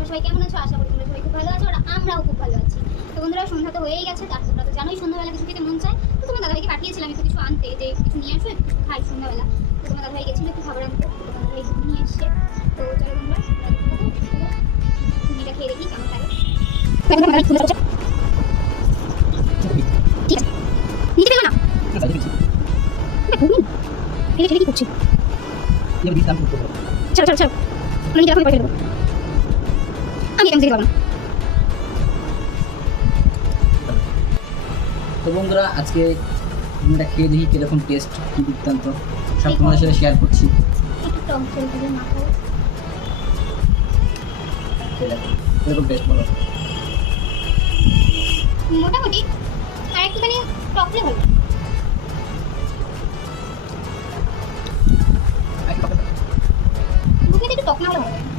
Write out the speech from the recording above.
তোমরা সবাই কেমন আছো? আশা করি তোমরা সবাই খুব ভালো আছো, আর আমরাও খুব ভালো আছি। তো বন্ধুরা, সন্ধ্যা তো হয়েই গেছে, আর তোমরা তো জানোই সন্ধ্যাবেলা কিছু খেতে মন চায়। তো তোমার দাদাভাইকে পাঠিয়েছিলাম একটু কিছু আনতে, যে কিছু নিয়ে আসো, একটু কিছু খাই সন্ধ্যাবেলা। তো তোমার দাদাভাই গেছিলো একটু খাবার আনতে, তো তোমার দাদাভাই একটু নিয়ে এসছে। তো চলো বন্ধুরা, ঘুমিটা খেয়ে দেখি কেমন লাগে। ঠিক আছে, নিচে ফেলো না। ফেলে কি করছি? চলো চলো চলো, আমি নিজে এখন পয়সা দেবো। আমি এটা দিতে পারবো না। তো বন্ধুরা, আজকে এটা খেয়ে দেখি কিরকম টেস্ট, কি বৃত্তান্ত সব তোমাদের সাথে শেয়ার করছি। একটু টক ঝোল করে মাখাও। কিরকম টেস্ট বলো? মোটামুটি, আর একটুখানি টকলে ভালো। মুখে একটু টক না হলে ভালো।